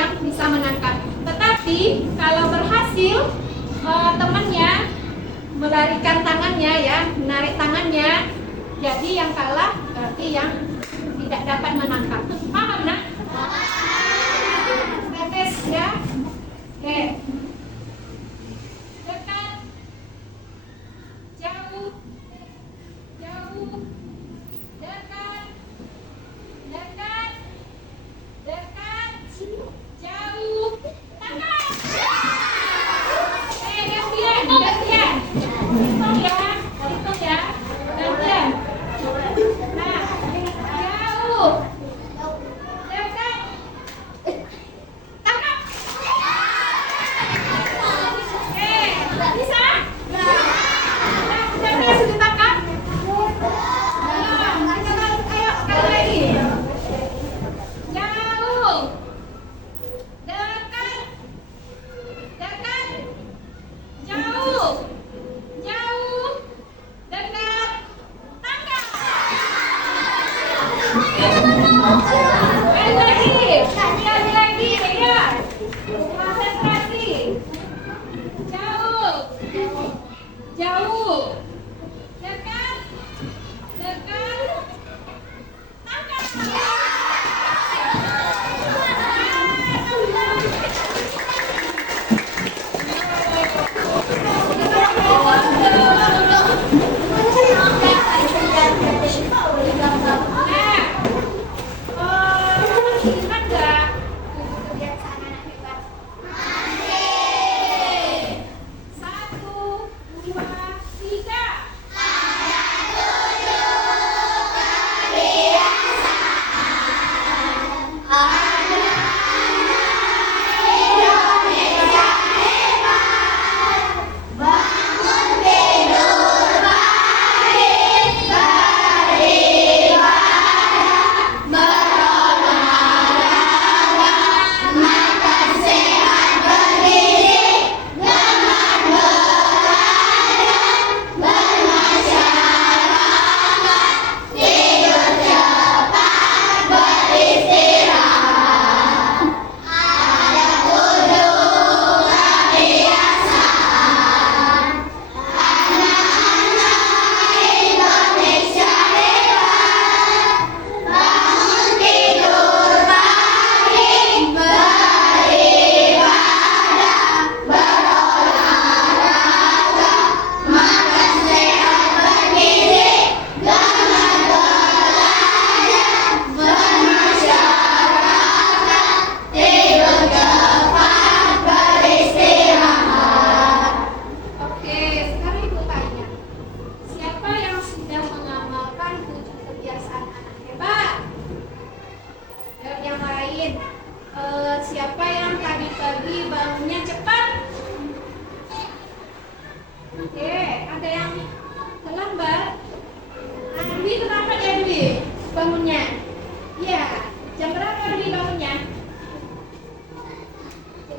yang bisa menangkap. Tetapi kalau berhasil temannya melarikan tangannya ya, menarik tangannya, jadi yang kalah berarti yang tidak dapat menangkap. Paham nak? Tes ya. Oke. Dekat, jauh, jauh, dekat, dekat, dekat, jauh, tangkap. Gantian, gantian. Hitung ya, hitung ya. Gantian. Nah, jauh, dekat, tangkap. Bisa? Nah, sudah berhasil ditangkap? Belum. Ayo, kali lagi. Jauh, dekat, dekat, jauh, jauh, dekat, tangkap. Sekali lagi, ya. Konsentrasi. Jauh, jauh, dekat, dekat, tangkap. Ingat nggak kebiasaan anak hebat? Satu, dua, tiga. Oke, sekarang ibu tanya, siapa yang sudah mengamalkan 7 kebiasaan anak hebat? Dan yang lain, siapa yang tadi pagi bangunnya cepat? Oke, ada yang terlambat? Dwi, kenapa ya Dwi bangunnya? Iya, jam berapa Dwi bangunnya?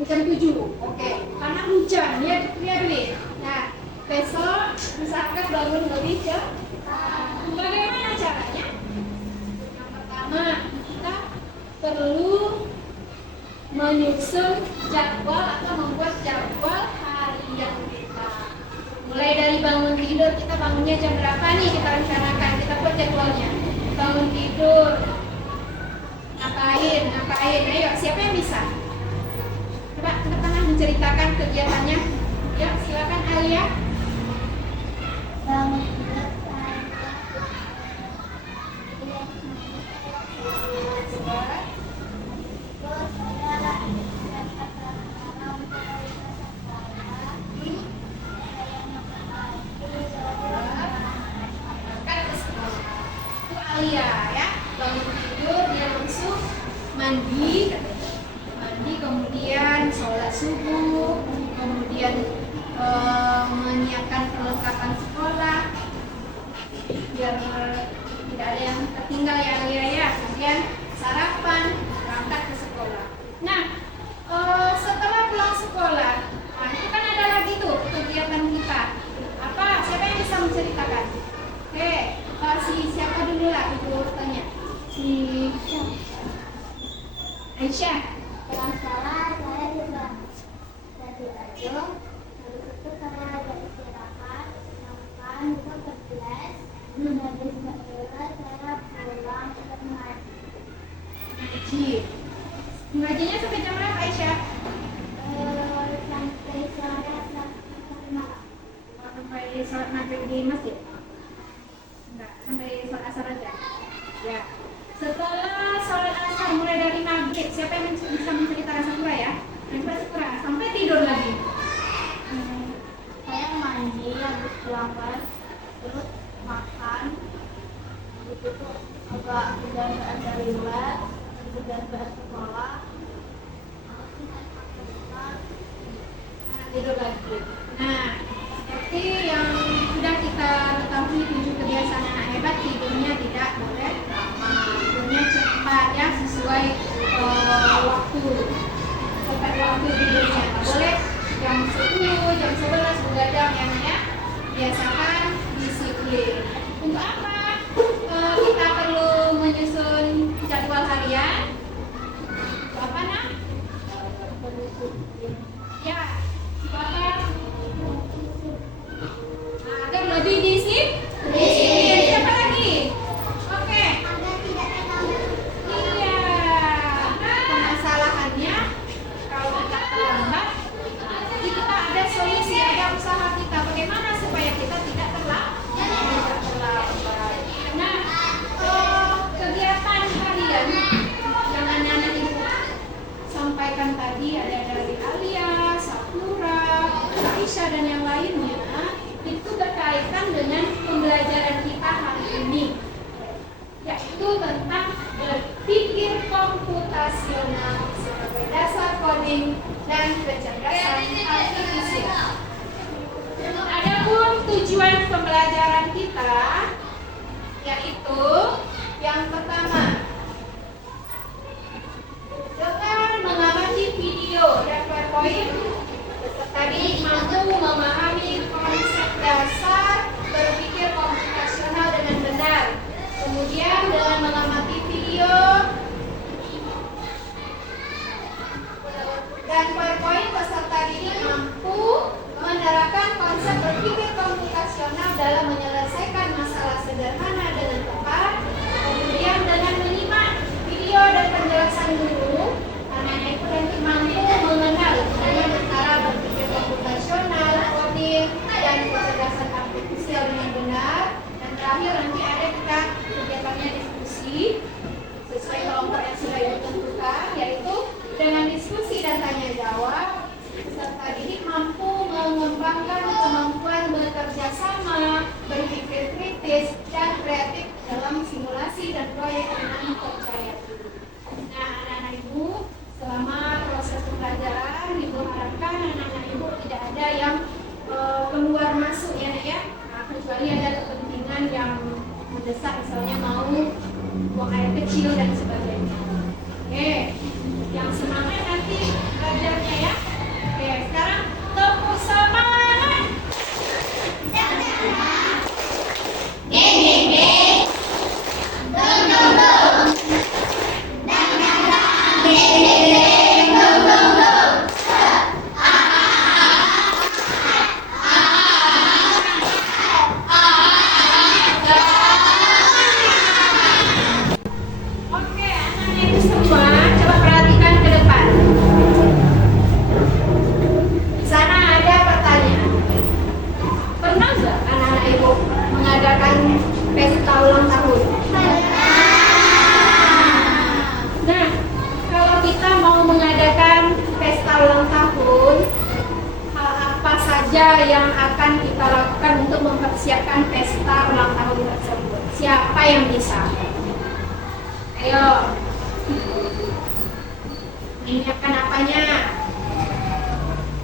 Jam 7. Oke, karena hujan ya Dwi. Nah, besok misalkan bangun lebih cepat. Bagaimana caranya? Yang pertama, kita perlu menyusun jadwal atau membuat jadwal harian kita. Mulai dari bangun tidur, kita bangunnya jam berapa nih, kita rencanakan, kita buat jadwalnya. Bangun tidur, ngapain, ayo siapa yang bisa? Coba angkat tangan menceritakan kegiatannya. Ya, silakan Alia. Bangun Alia ya, bangun tidur dia langsung mandi, kemudian sholat subuh, kemudian menyiapkan perlengkapan sekolah biar tidak ada yang tertinggal ya Alia ya. Kemudian sarapan, berangkat ke sekolah. Nah, setelah pulang sekolah, nah itu kan ada lagi tuh kegiatan kita. Apa? Siapa yang bisa menceritakan? Oke, si siapa dulu lah ibu tanya? Si Aisyah. Mengaji. Mengajinya sampai jam berapa, Aisyah? Sampai sore malam. Sampai sholat maghrib di masjid? Enggak, sampai sholat asar aja. Ya. Setelah sholat asar mulai dari maghrib, siapa yang bisa menceritakan Sakura ya? Coba Sakura, sampai tidur lagi. Saya mandi habis pulang kelas, terus makan, habis itu agak berjalan dari luar, berjalan sekolah, Tidur lagi. Nah, seperti yang sudah kita ketahui 7 kebiasaan anak hebat, tidurnya tidak boleh lama, tidurnya cepat ya, sesuai waktu. Cepat waktu tidurnya, nggak boleh jam 10, jam 11 begadang ya. Biasakan disiplin. Untuk apa? Kita perlu menyusun jadwal harian. Untuk apa, Nak? Ya. Bapak, agar lebih disiplin. Siapa lagi? Oke. Iya. Permasalahannya kalau kita terlambat, kita ada solusi, ada usaha kita. Bagaimana supaya kita tidak terlambat? Nah, kegiatan harian yang anak-anak ibu sampaikan tadi ada dari Alia, Sakura, Aisyah dan yang lainnya, itu berkaitan dengan pembelajaran kita hari ini, yaitu tentang berpikir komputasional sebagai dasar coding dan kecerdasan artifisial. Adapun tujuan pembelajaran kita yaitu yang pertama, dengan mengamati video dan PowerPoint, peserta didik mampu memahami konsep dasar berpikir komputasional dengan benar. Kemudian dengan mengamati video dan PowerPoint, peserta didik mampu menerapkan konsep berpikir komputasional dalam menyelesaikan masalah sederhana dengan tepat. Kemudian dengan menyimak video dan penjelasan guru, anak-anak itu nanti mampu mengenal hubungan antara berpikir komputasional, coding, dan kecerdasan artifisial dengan benar. Dan terakhir nanti ada kita kegiatannya diskusi sesuai kelompok yang sudah ditentukan, yaitu dengan diskusi dan tanya jawab, peserta didik mampu mengembangkan kemampuan bekerja sama, berpikir kritis, dan kreatif dalam simulasi dan proyek dengan percaya diri. Nah, anak-anak ibu, selama proses pembelajaran, ibu harapkan anak-anak ibu tidak ada yang keluar masuk ya, Nak ya. Nah, kecuali ada kepentingan yang mendesak, misalnya mau buang air kecil dan sebagainya. Oke, yang semangat nanti belajarnya ya. Oke, sekarang tepuk semangat. Geng geng geng, dong dong dong, dang dang dang, geng geng geng, dong dong dong. Oke, anak-anak itu semua coba perhatikan ke depan. Di sana ada pertanyaan. Pernah nggak anak-anak ibu mengadakan pesta ulang tahun? Nah, kalau kita mau mengadakan pesta ulang tahun, hal apa saja yang akan kita lakukan untuk mempersiapkan pesta ulang tahun tersebut? Siapa yang bisa? Ayo. Menyiapkan apanya?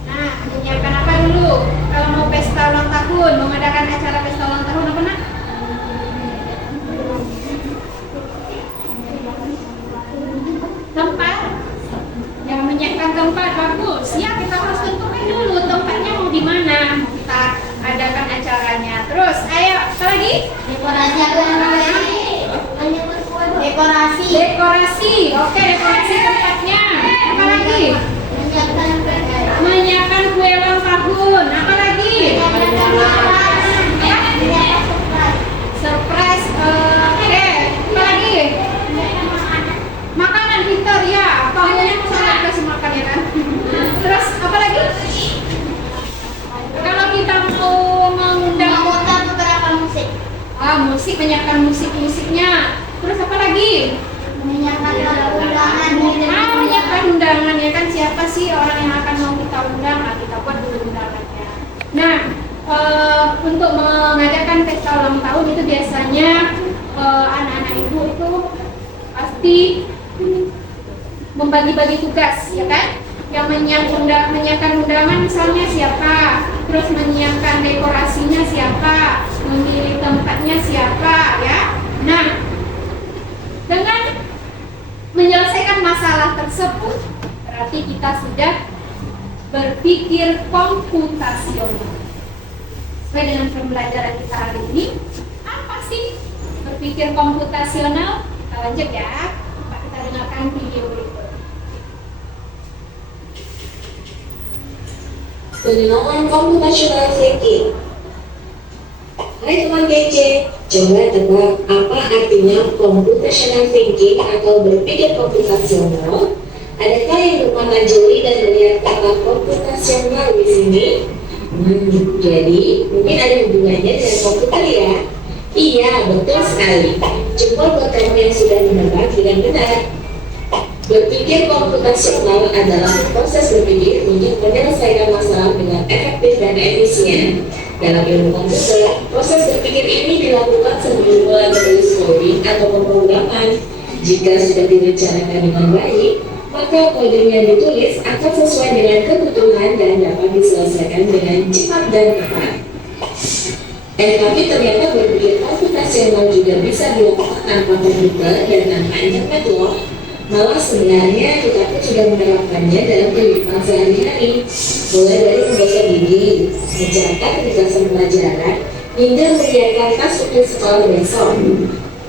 Nah, menyiapkan apa dulu? Kalau mau pesta ulang tahun, mengadakan acara pesta ulang tahun apa nak? Tempat? Ya, menyiapkan tempat bagus. Ya, kita harus tentukan dulu tempatnya mau di mana kita adakan acaranya. Terus, ayo, apa lagi? Dekorasi. Oke, dekorasi tempatnya. Apa lagi? Menyiapkan kue ulang tahun. Apa lagi? Ya? Surprise. Oke. Apa lagi? Makanan kita menyiapkan musik-musiknya. Terus apa lagi? Menyiapkan undangan. Menyiapkan undangan ya kan, siapa sih orang yang akan mau kita undang? Nah, kita buat dulu undangannya. Nah, untuk mengadakan pesta ulang tahun itu biasanya anak-anak ibu itu pasti membagi-bagi tugas, ya kan? Yang menyiapkan undangan misalnya siapa, terus menyiapkan dekorasinya siapa, memilih tempatnya siapa, ya. Nah, dengan menyelesaikan masalah tersebut, berarti kita sudah berpikir komputasional. Sesuai dengan pembelajaran kita hari ini, apa sih berpikir komputasional? Kita lanjut ya, kita dengarkan video berikut. Pengenalan computational thinking. Hai teman kece, coba tebak apa artinya computational thinking atau berpikir komputasional? Adakah yang memajari dan melihat kata komputasional di sini? Jadi mungkin ada hubungannya dengan komputer ya? Iya, betul sekali. Coba buat kamu yang sudah menebak dengan benar. Berpikir komputasional adalah proses berpikir untuk menyelesaikan masalah dengan efektif dan efisien. Dalam ilmu komputer, proses berpikir ini dilakukan sebelum mulai menulis coding atau pemrograman. Jika sudah direncanakan dengan baik, maka coding yang ditulis akan sesuai dengan kebutuhan dan dapat diselesaikan dengan cepat dan tepat. Tapi ternyata berpikir komputasional juga bisa dilakukan tanpa komputer dan tanpa internet loh. Malah sebenarnya kita pun sudah menerapkannya dalam kehidupan sehari-hari, mulai dari menggosok gigi, mencatat tugasan pelajaran, hingga menyiapkan tas untuk sekolah besok.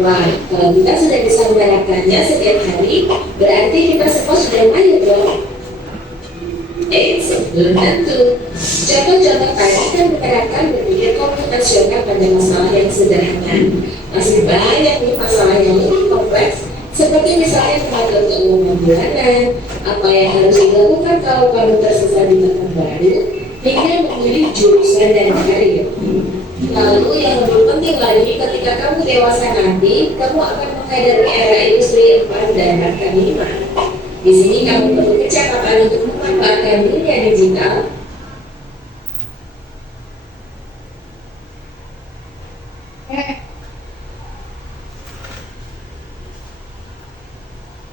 Wah, kalau kita sudah bisa menerapkannya setiap hari, berarti kita semua sudah mahir dong. Belum tentu. Contoh-contoh tadi kan menerapkan berpikir komputasional pada masalah yang sederhana. Masih banyak nih masalah yang lebih kompleks, seperti misalnya pengatur keuangan bulanan, apa yang harus dilakukan kalau kamu tersesat di tempat baru, hingga memilih jurusan dan karir. Lalu yang lebih penting lagi, ketika kamu dewasa nanti, kamu akan menghadapi era industri 4 dan bahkan 5. Di sini kamu perlu kecakapan untuk memanfaatkan dunia digital.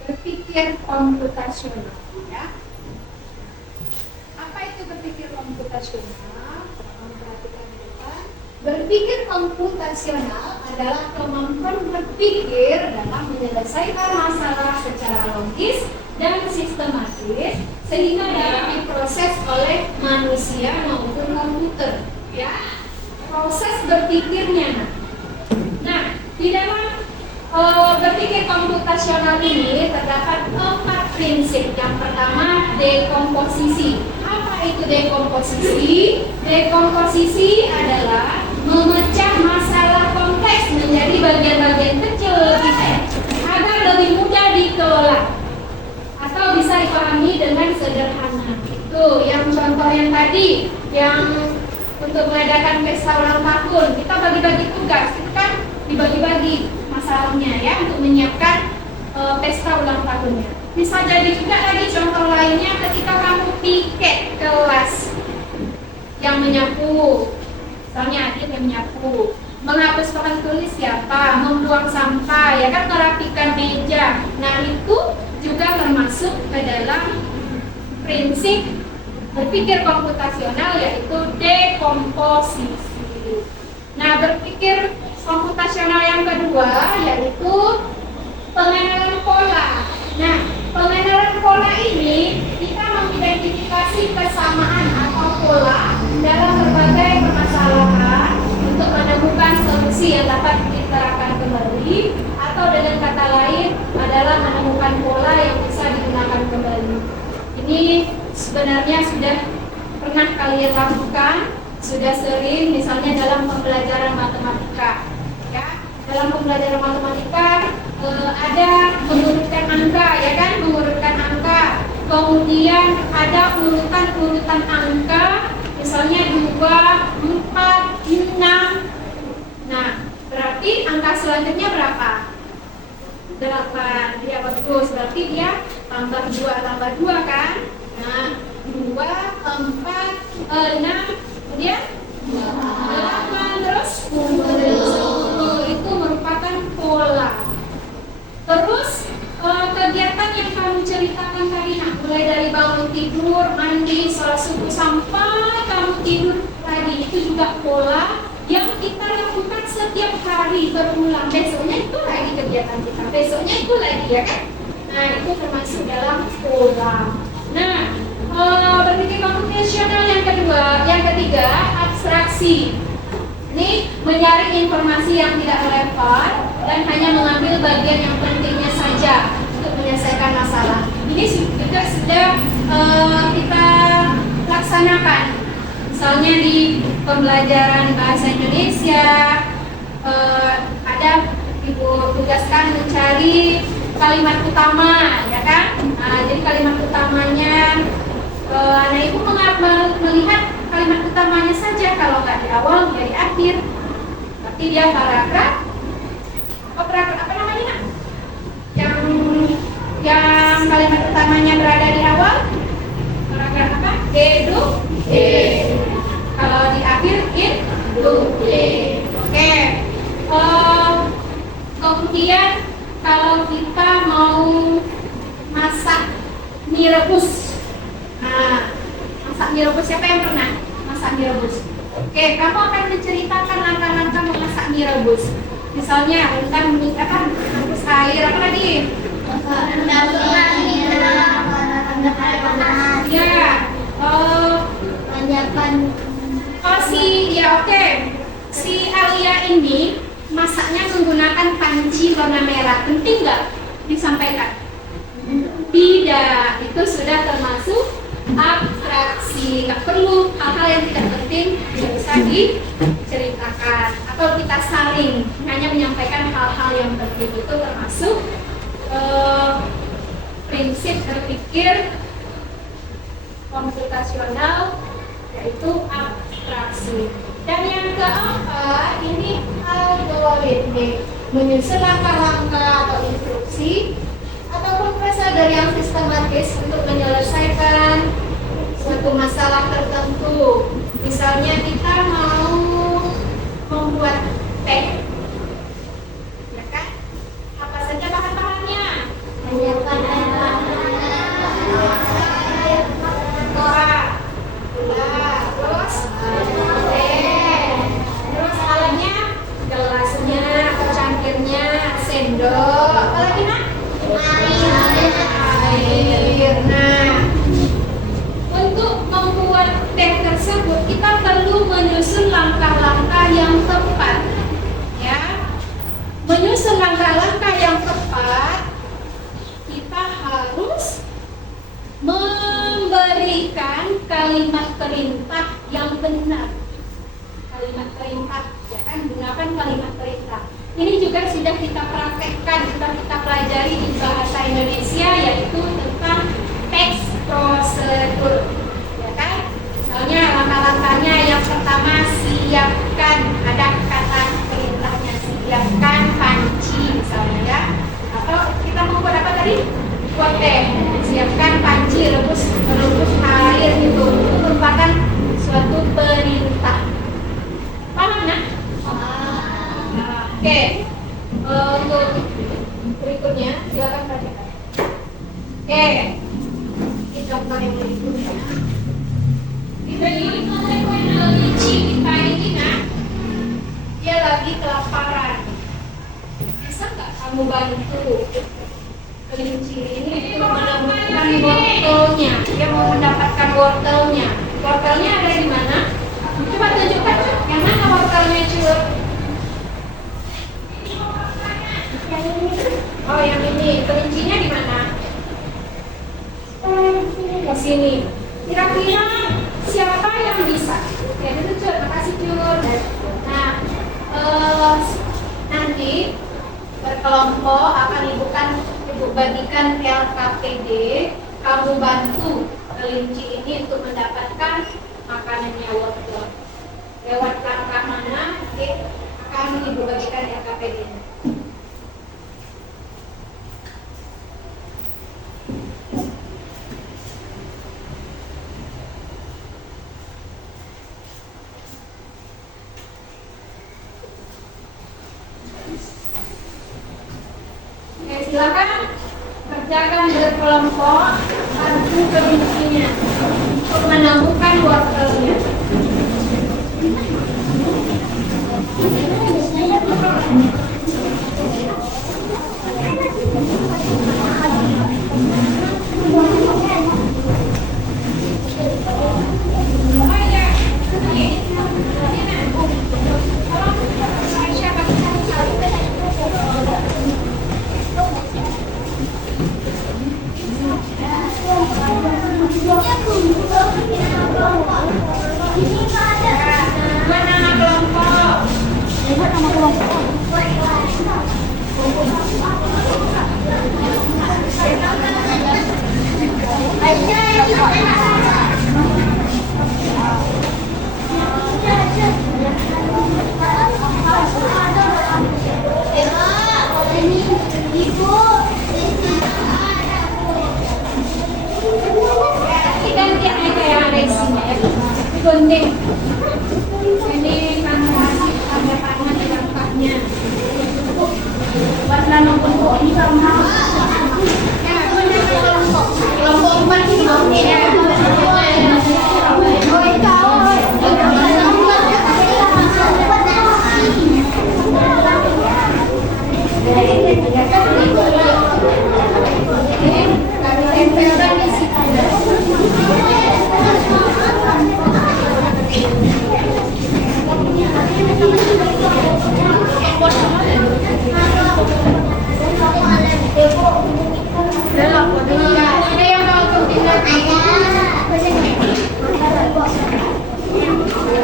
Berpikir komputasional, ya. Apa itu berpikir komputasional? Perhatikan di depan. Berpikir komputasional adalah kemampuan berpikir dalam menyelesaikan masalah secara logis dan sistematis sehingga dapat diproses oleh manusia maupun komputer, ya. Proses berpikirnya. Nah, di dalam berpikir komputasional ini terdapat 4 prinsip. Yang pertama, dekomposisi. Apa itu dekomposisi? Dekomposisi adalah memecah masalah kompleks menjadi bagian-bagian kecil agar lebih mudah dikelola atau bisa dipahami dengan sederhana. Itu yang contoh yang tadi, yang untuk mengadakan pesta ulang tahun, kita bagi-bagi tugas, itu kan dibagi-bagi masalahnya ya untuk menyiapkan pesta ulang tahunnya. Bisa jadi juga lagi contoh lainnya ketika kamu piket kelas yang menyapu, misalnya adik yang menyapu, menghapus papan tulis siapa, membuang sampah, ya kan, merapikan meja. Nah itu juga termasuk ke dalam prinsip berpikir komputasional, yaitu dekomposisi. Nah, berpikir komputasional yang kedua yaitu pengenalan pola. Nah, pengenalan pola ini kita mengidentifikasi kesamaan atau pola dalam berbagai permasalahan untuk menemukan solusi yang dapat diterapkan kembali, atau dengan kata lain adalah menemukan pola yang bisa digunakan kembali. Ini sebenarnya sudah pernah kalian lakukan, sudah sering, misalnya dalam pembelajaran matematika. Ya, dalam pembelajaran matematika ada mengurutkan angka, ya kan, mengurutkan angka. Kemudian ada urutan-urutan angka, misalnya 2, 4, 6. Nah, berarti angka selanjutnya berapa? 8. Ya bagus, berarti dia tambah 2 kan? Nah, 2, 4, 6, kemudian 8, terus 10. Itu merupakan pola. Terus kegiatan yang kamu ceritakan tadi, nah, mulai dari bangun tidur, mandi, sholat subuh sampai kamu tidur lagi, itu juga pola yang kita lakukan setiap hari berulang. Besoknya itu lagi kegiatan kita, besoknya itu lagi, ya kan? Nah, itu termasuk dalam pola. Nah, berpikir komputasional yang kedua, yang ketiga, abstraksi. Ini menyaring informasi yang tidak relevan dan hanya mengambil bagian yang pentingnya saja untuk menyelesaikan masalah. Ini juga sudah kita laksanakan. Misalnya di pembelajaran bahasa Indonesia, ada Ibu tugaskan mencari kalimat utama, ya kan? Nah, jadi kalimat utamanya, anak Ibu melihat kalimat utamanya saja, kalau nggak di awal, dia di akhir. Berarti dia paragraf. Paragraf apa namanya, Nak? Yang kalimat utamanya berada di awal, paragraf apa? Kalau di akhir, Oke. Kemudian kalau kita mau masak mie rebus, masak mie rebus, siapa yang pernah masak mie rebus? Oke, kamu akan menceritakan langkah-langkah memasak mie rebus. Misalnya, rendam rebus air, apa lagi? Si Alia ini masaknya menggunakan panci warna merah. Penting nggak disampaikan? Tidak, itu sudah termasuk abstraksi. Nggak perlu hal-hal yang tidak penting tidak bisa diceritakan. Atau kita saling hanya menyampaikan hal-hal yang penting, itu termasuk prinsip berpikir komputasional, yaitu abstraksi. Dan yang keempat, ini algoritmik, menyusun langkah-langkah atau instruksi ataupun prosedur yang sistematis untuk menyelesaikan suatu masalah tertentu. Misalnya kita mau membuat teh, ya kan? Apa saja bahan-bahannya? Terus alatnya, gelasnya, cangkirnya, sendok, apa lagi, Nak? Air. Nah, untuk membuat teh tersebut kita perlu menyusun langkah-langkah yang tepat, ya. Menyusun langkah-langkah yang tepat, kita harus memberikan kalimat perintah yang benar. Kalimat perintah, ya kan, gunakan kalimat perintah. Ini juga sudah kita praktekkan, sudah kita pelajari di bahasa Indonesia, yaitu tentang teks prosedur, ya kan. Misalnya langkah-langkahnya, yang pertama siapkan, ada kata perintahnya, siapkan panci misalnya, ya. Atau kita mau buat apa tadi? Buat teh, siapkan panci, rebus air, itu merupakan suatu perintah. Paham, Nak? Oke. Untuk berikutnya silakan perhatikan. Oke. Ini contoh yang berikutnya. Di kelinci kita ini, Nak, dia lagi kelaparan. Bisa nggak kamu bantu kelinci ini untuk menemukan wortelnya? Dia mau mendapatkan wortelnya. Wortelnya ada di mana? Coba tunjukkan, yang mana wortelnya, Cur? Oh, yang ini. Kelincinya di mana? Di sini. Kira-kira siapa yang bisa? Oke, itu Cur. Makasih, Cur. Nah, nanti berkelompok akan Ibu bagikan LKPD. Kamu bantu kelinci ini untuk mendapatkan makanannya wortel. Lewat langkah mana akan Ibu bagikan LKPD-nya? Silakan kerjakan berkelompok satu kebincinya untuk menemukan wortelnya. Mana nama kelompok? Ganti aja yang ada isinya ya. Gunting. Ini kan kasih ada tangan di langkahnya. Buat nanam kelompok ini kalau mau. Ya, kelompok 4 ini oke ya.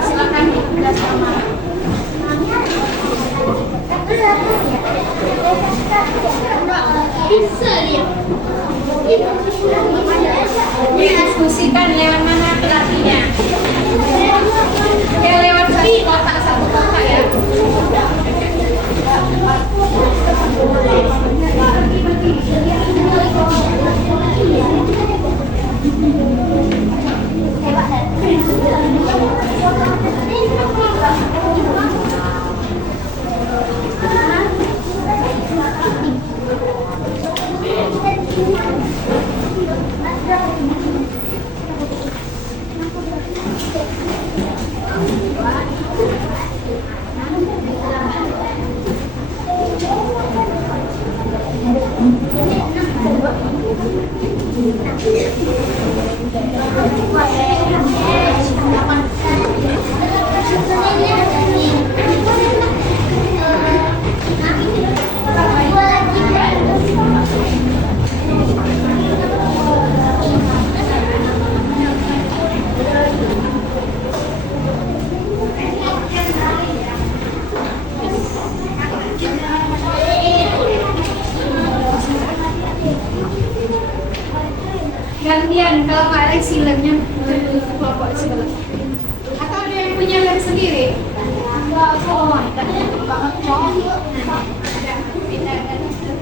Silakan tugas sama. Diskusikan lewat mana pelatihnya. Ya lewat satu kotak ya. Gantian, kalau nggak ada siletnya kelompok silet. Atau ada yang punya lem sendiri? Oh, ada banget cowok. Ada, pindah dari situ.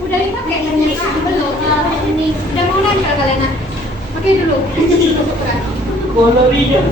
Udah dipakai ternyata belum. Ini udah mau nempel kalian. Pakai dulu. Bolerinya.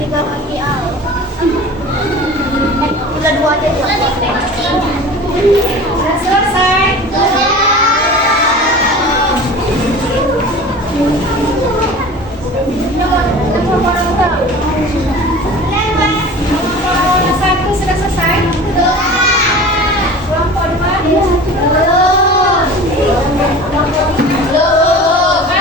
Tiga lagi udah dua aja Sudah selesai. Kelompok satu sudah selesai. Kelompok dua lima. Oke, lanjutkan.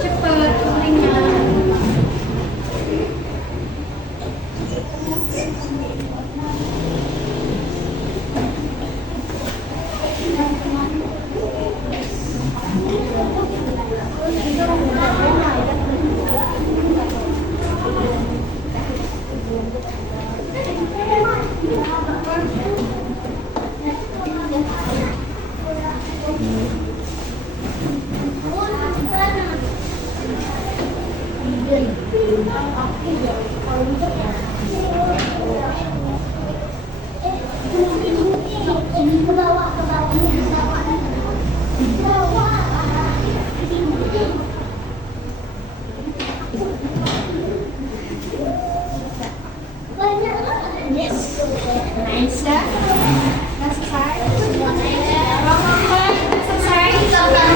Cepet kulingnya. Nice dah. Dah selesai. Kelompok selesai. Sudah.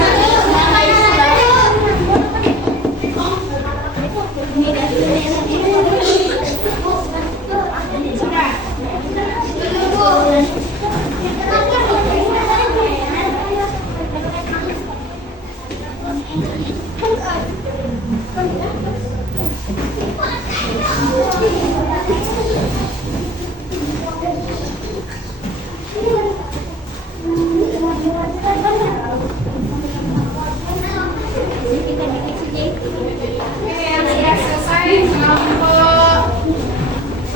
Oke, yang sudah selesai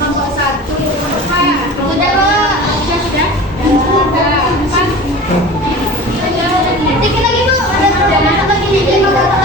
kelompok satu. Sudah, sudah. Sudah. Empat. dikit lagi Bu, ada satu lagi Bapak.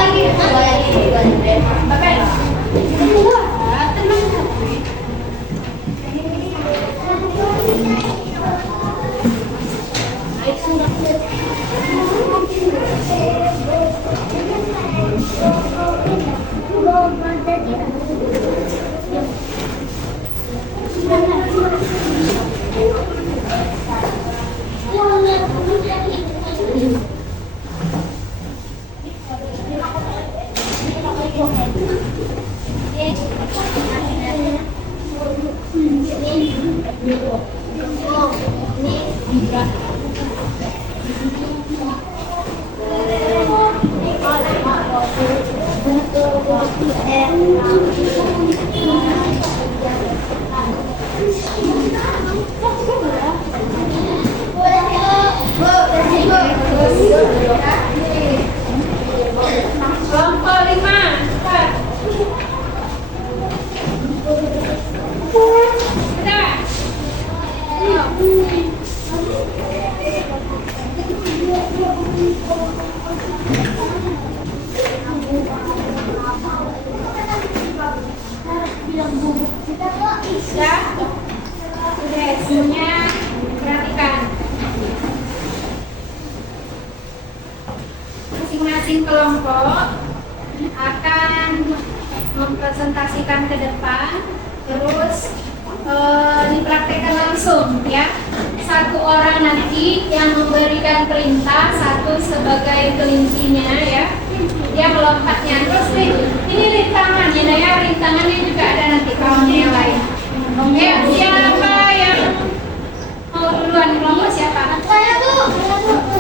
Kelompok 5. Cepat. Sudah. Sudah. Sudah, semuanya perhatikan. Masing-masing kelompok akan mempresentasikan ke depan, terus dipraktekkan langsung ya. satu orang nanti yang memberikan perintah, satu sebagai kelincinya ya. Dia melompatnya terus nih. Ini rintangannya, nah ya rintangannya juga ada nanti kawannya yang lain. Oke, siapa yang mau duluan kelompok siapa? Saya tuh. Kelompok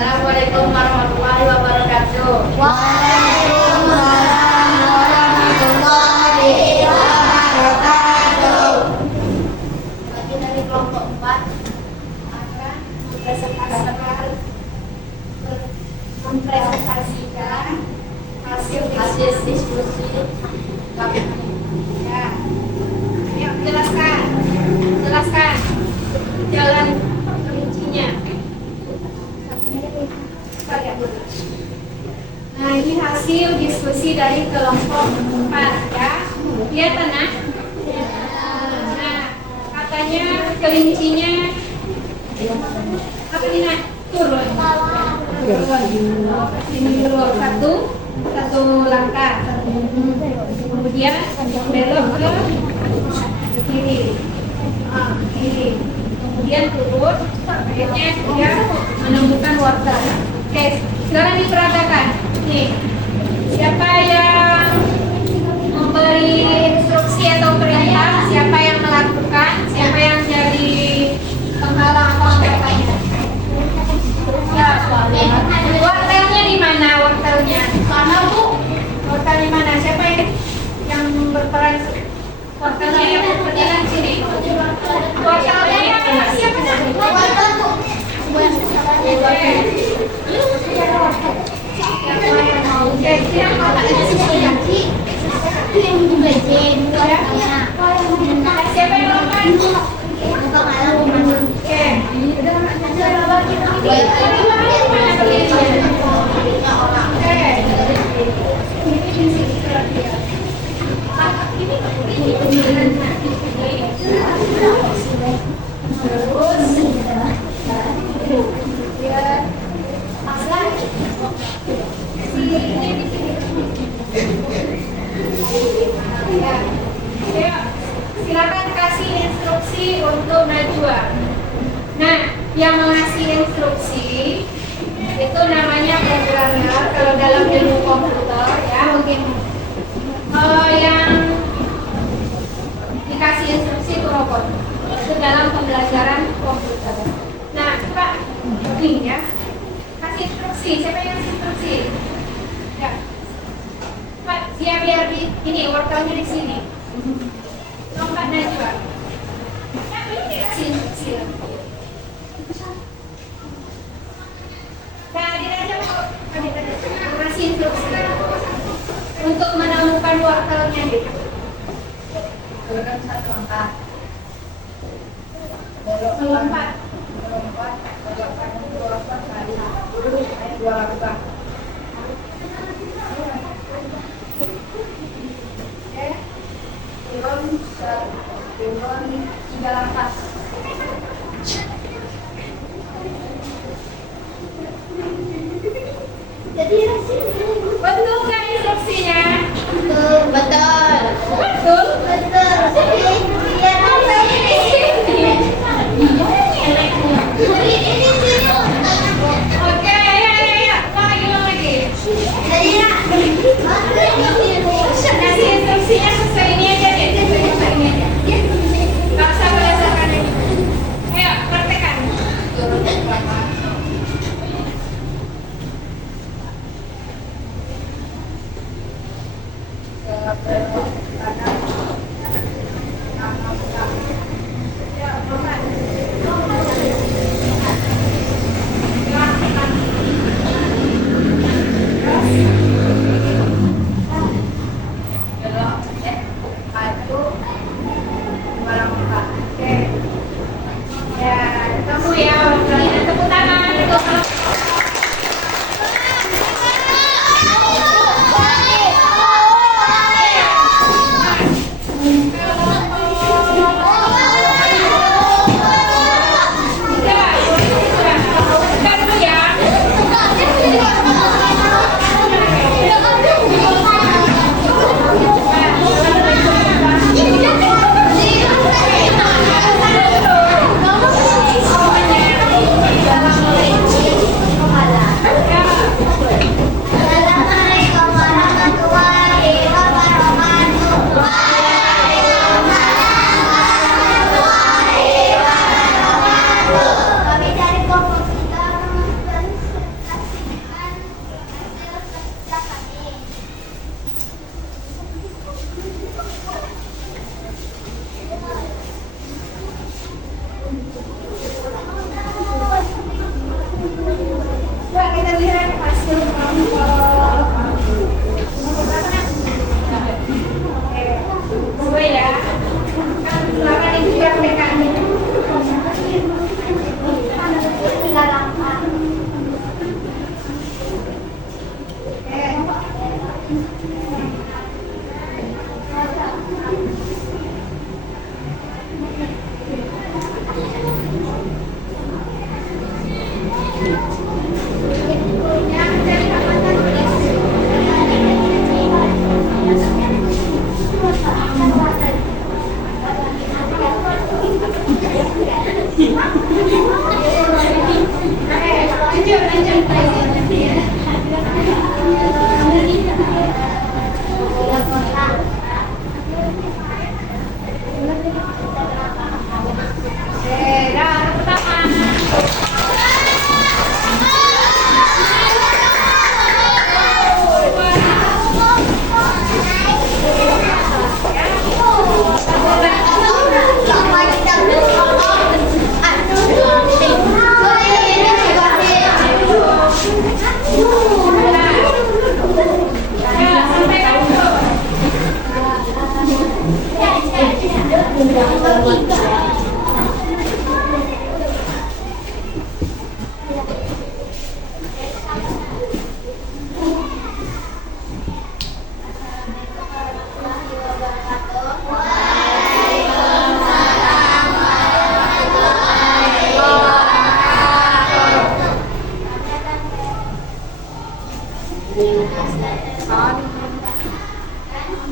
Assalamualaikum warahmatullahi wabarakatuh. Waalaikumsalam warahmatullahi wabarakatuh. Bagi dari kelompok 4 akan mempresentasikan hasil diskusi kami. Ya. Ayo jelaskan jalan kelincinya. Nah, ini hasil diskusi dari kelompok 4 ya. Dia tenang. Nah, katanya kelincinya apa ini? Turun. Ini dulu satu langkah. Kemudian belok ke kiri. Kiri. Kemudian turun. Akhirnya dia menemukan wortel. Oke, sekarang diperagakan. Nih, siapa yang memberi instruksi atau perintah? Siapa yang melakukan? Siapa yang jadi penghalang atau pembacanya? Wortelnya di mana? Wortelnya? Mana Bu? Wortel di mana? Siapa yang berperan? Wortelnya yang berperan sini. Wortelnya yang siapa? Wortel Bu. Siapa yang lompat? Silakan kasih instruksi untuk Najwa. Nah, yang mengasih instruksi itu namanya programmer kalau dalam ilmu komputer ya, mungkin yang dikasih instruksi itu robot. Itu dalam pembelajaran komputer. Nah, coba ini ya. Kasih instruksi. Siapa yang kasih instruksi? Ya. Pak, dia biar di ini wortelnya di sini. Lompat Najwa. Nah, ini dikasih instruksi. Nah, dia aja mau kasih instruksi untuk menemukan wortelnya nih. Belokkan satu langkah. Melompat. Dua langkah. Turun 3 langkah. Jadi Betul nggak instruksinya? betul. Betul. Oke, ya. Ulang lagi. Kasih instruksinya sesuai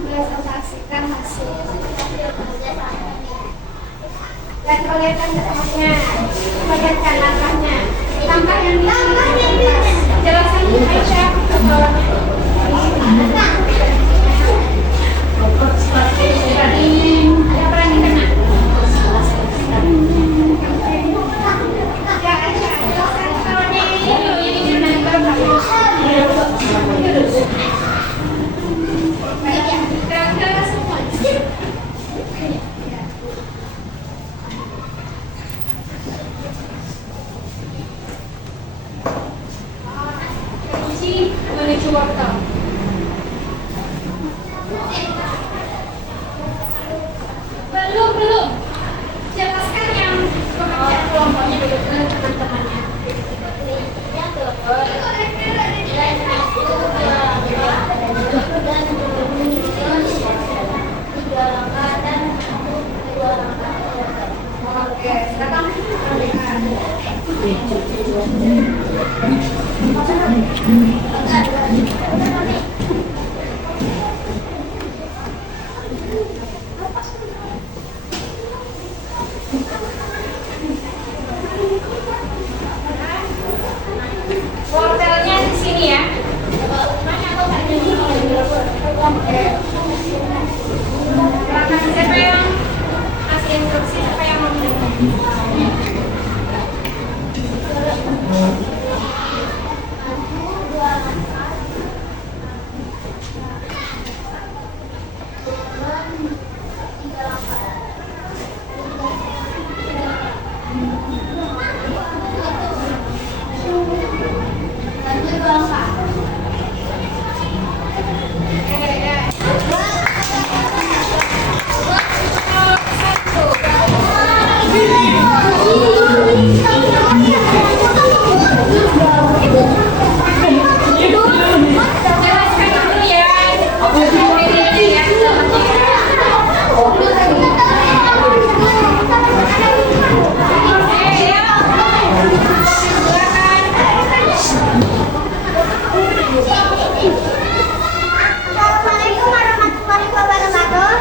Presentasikan hasil. Dan kelihatan bentuknya, kelihatan langkahnya. Langkah yang jelaskan Aisyah bawahnya. Ada peran di tengah. Ya Aisyah, jelaskan bawahnya ini gimana Kira-kira semua. Kunci menuju wortel. Belum. Jelaskan yang kelompoknya dulu ke teman-temannya. Oke, sekarang wortelnya di sini ya. Siapa yang kasih instruksi, siapa yang mau Assalamualaikum warahmatullahi wabarakatuh.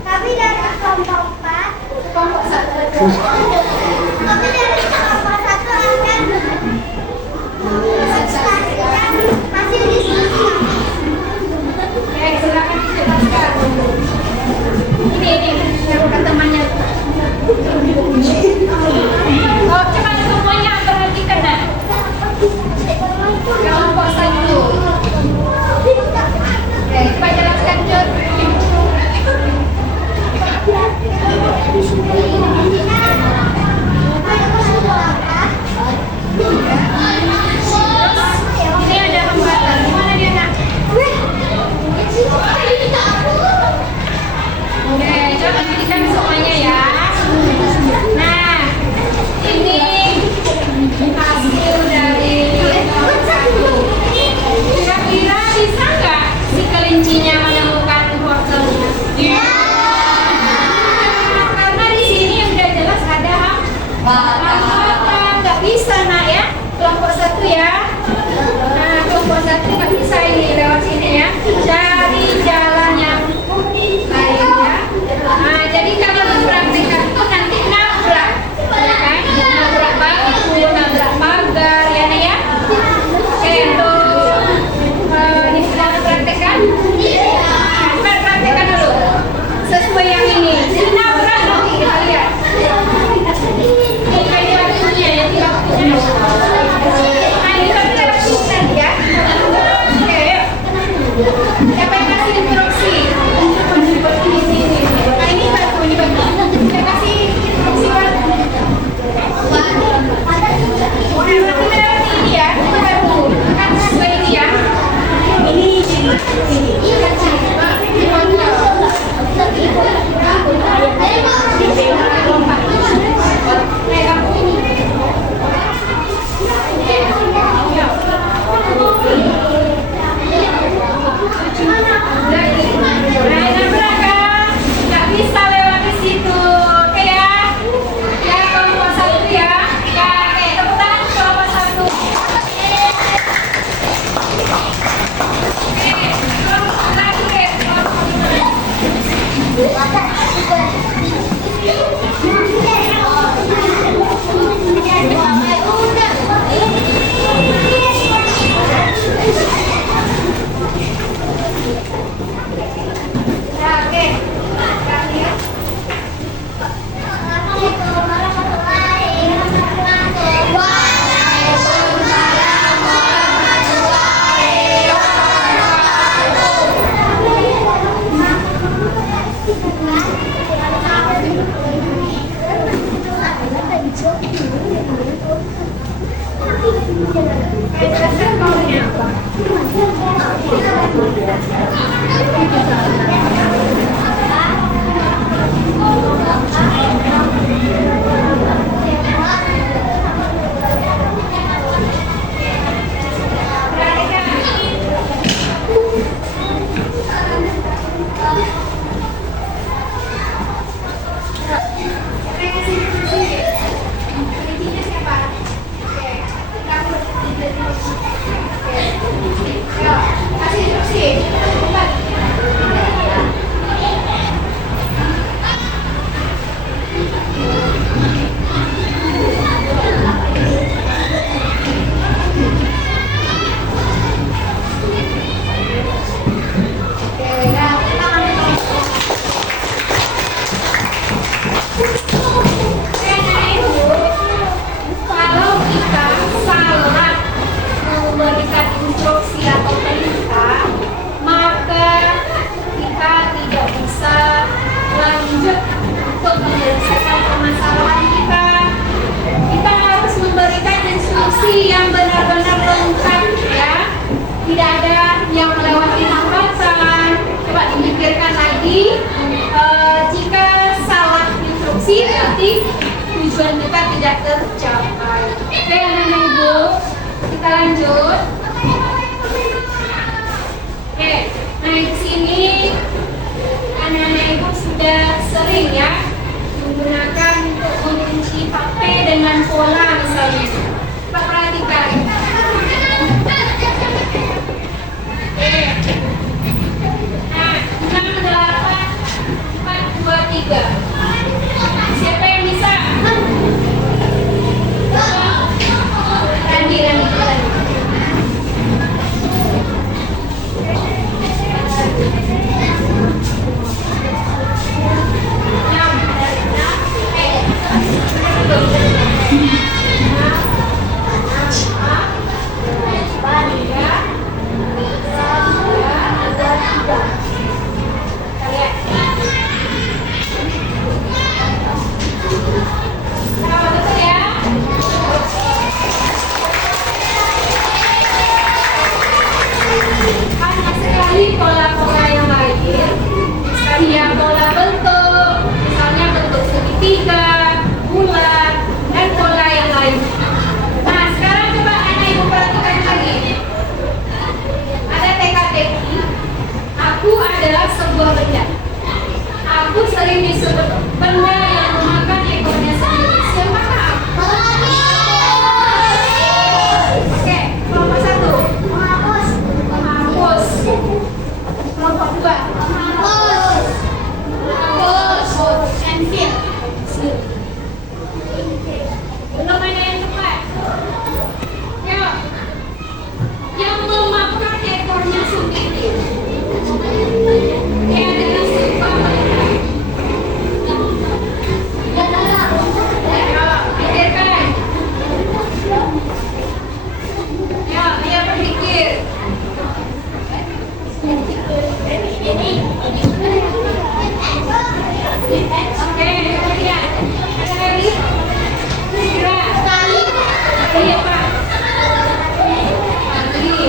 Kami dari kelompok 4. kelompok satu? Kami dari kelompok 1 akan menjelaskan hasil diskusi kami. Oke, silakan dijelaskan. Ini yang bukan temannya. Oh, cepat semuanya perhatikan nah. Kelompok satu. Oke, coba jelaskan Jod. Ini ada hambatan. Gimana dia nak? Oke, coba perhatikan semuanya ya. Nah, ini hasil dari kelompok satu. Kira-kira bisa nggak si kelincinya menemukan wortelnya? Iya. Karena di sini udah jelas ada hambatan. Nggak bisa nak ya. Kelompok satu ya. Nah, kelompok satu nggak bisa ini lewat sini ya. Cari jalan yang lain ya. Nah, jadi kalau mempraktikkan itu nanti nabrak, ya kan? Nabrak bangku, nabrak pagar, ya Nek ya. Oke, untuk dipraktikkan. Coba praktekkan dulu. Sesuai yang ini. Jadi nabrak loh, kita lihat. Ini kayak waktunya ya, di waktunya. Nah, ini tapi lewat sini nanti ya. Oke, yuk. Siapa yang kasih instruksi? Ini. Nah, ini batu. Saya kasih instruksi batu. Berarti lewat ini ya, itu batu. Kan sesuai ini ya. Ini Nggak bisa lewat di situ, oke ya? Ya, kelompok satu ya. Ya, oke, tepuk tangan kelompok satu. Oke, kelompok terakhir, kelompok lima. Ya, oke. Terakhir. Jelaskan maunya apa? Intinya siapa? Oke, kamu. Ayo, kasih instruksi. Cepat. Oke, nah, tangan. Kalau kita salah memberikan instruksi atau perintah, maka kita tidak bisa lanjut untuk menyelesaikan permasalahan kita. Kita harus memberikan instruksi yang benar-benar lengkap ya. Tidak ada yang melewati hambatan. Coba dimikirkan lagi. Jika salah instruksi berarti tujuan kita tidak tercapai. Oke, anak-anak ibu, kita lanjut. Oke, nah di sini anak-anak ibu sudah sering ya menggunakan untuk mengunci HP dengan pola misalnya. Coba perhatikan. Oke. Nah, 6, 8, 4, 2, 3. Siapa yang bisa? Randi. Banyak sekali pola-pola yang lain. Misalnya pola bentuk, misalnya bentuk segitiga, bulat, dan pola yang lain. Nah, sekarang coba anak ibu perhatikan lagi. Ada teka-teki. Aku adalah sebuah benda. Aku sering disebut benda yang memakan ekornya sendiri. Siapakah aku? Oke, kelompok satu. Menghapus. Kelompok dua. Pensil. Belum ada yang tepat. Yuk. Yang memakan ekornya sendiri. Dia adalah sebuah benda. Ayo, pikirkan. Ayo berpikir. Oke, kemudian ada lagi? Kira iya Pak. Lagi.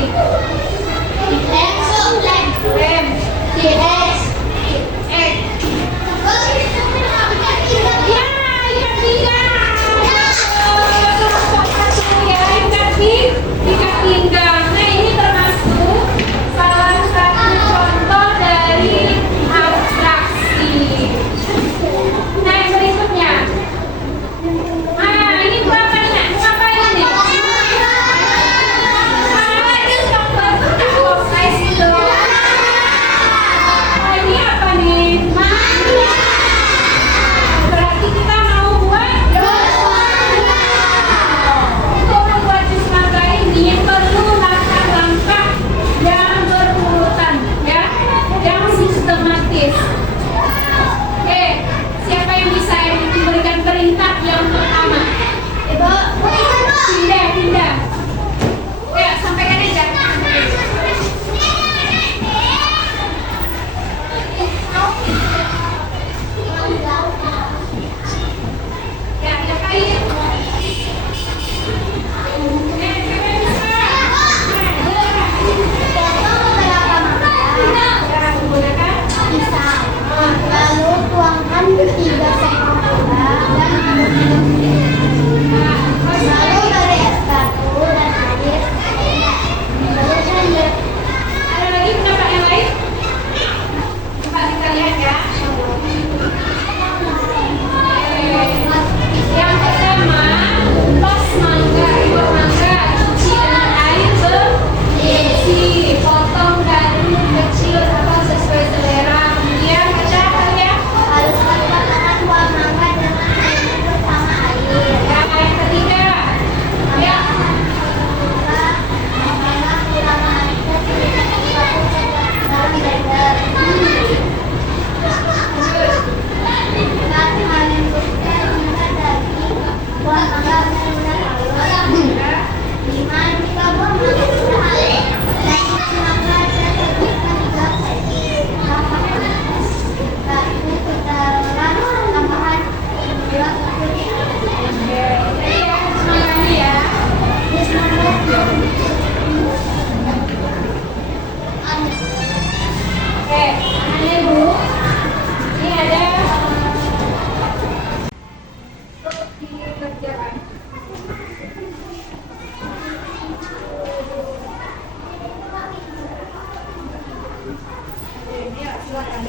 Ya, silakan.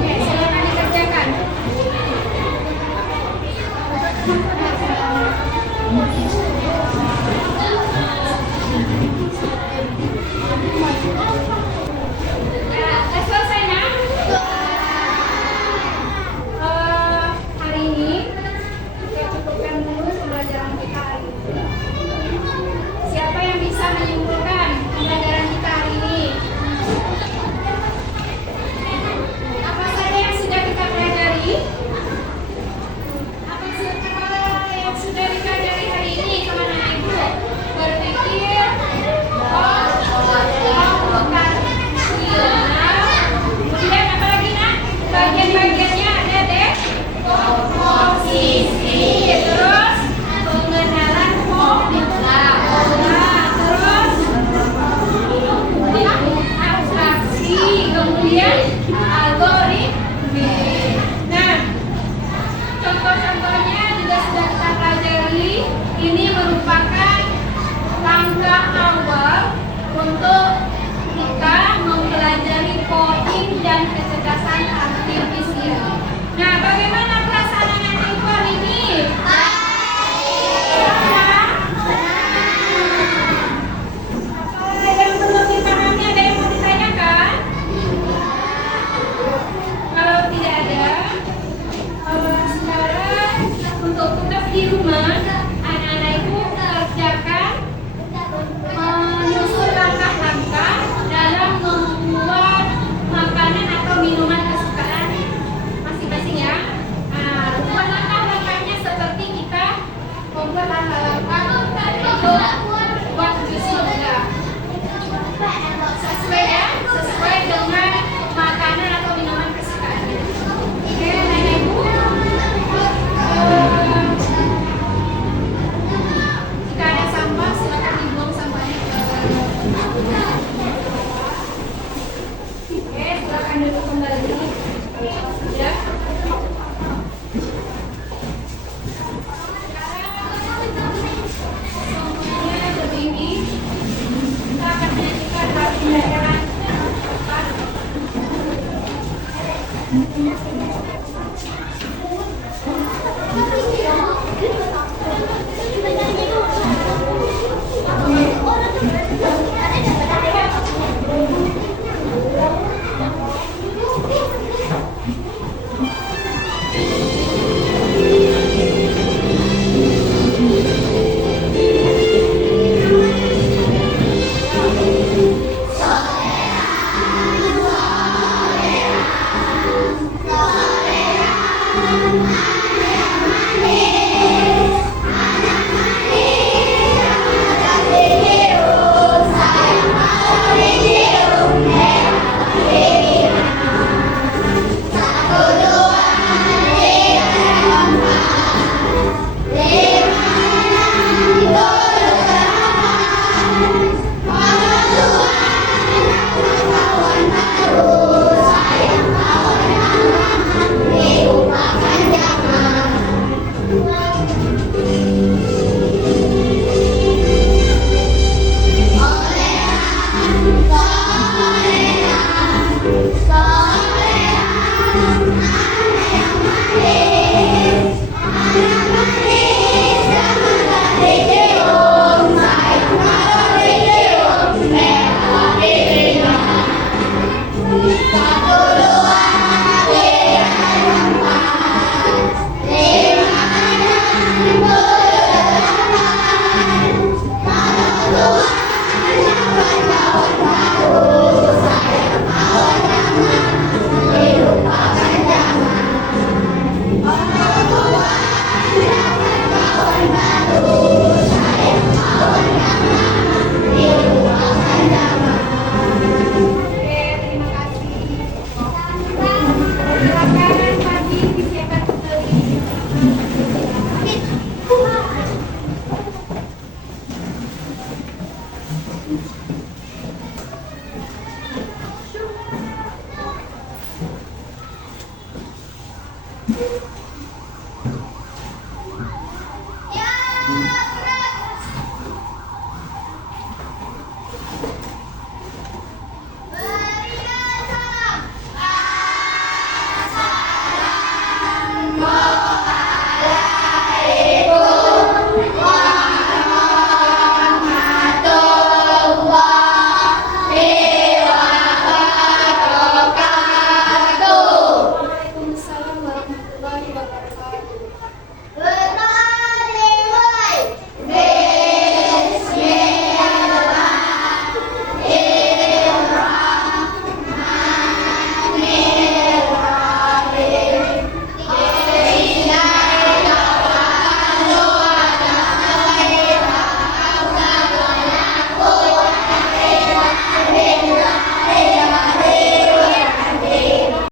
Oke, silakan dikerjakan. Ya, udah selesai nak? Hari ini kita cukupkan dulu pembelajaran kita hari ini. Siapa yang bisa menyimpulkan pembelajaran kita hari ini? Apa saja yang sudah kita pelajari? Apa saja yang sudah dipelajari hari ini sama anak ibu? Berpikir, melakukan, kemudian apa lagi nak? Bagian-bagiannya ada deh. Komposisi, terus pengenalan pola, terus abstraksi, kemudian algoritma. Nah, contoh-contohnya juga sudah kita pelajari. Ini merupakan langkah awal untuk kita mempelajari coding dan kecerdasan artifisial. Nah, bagaimana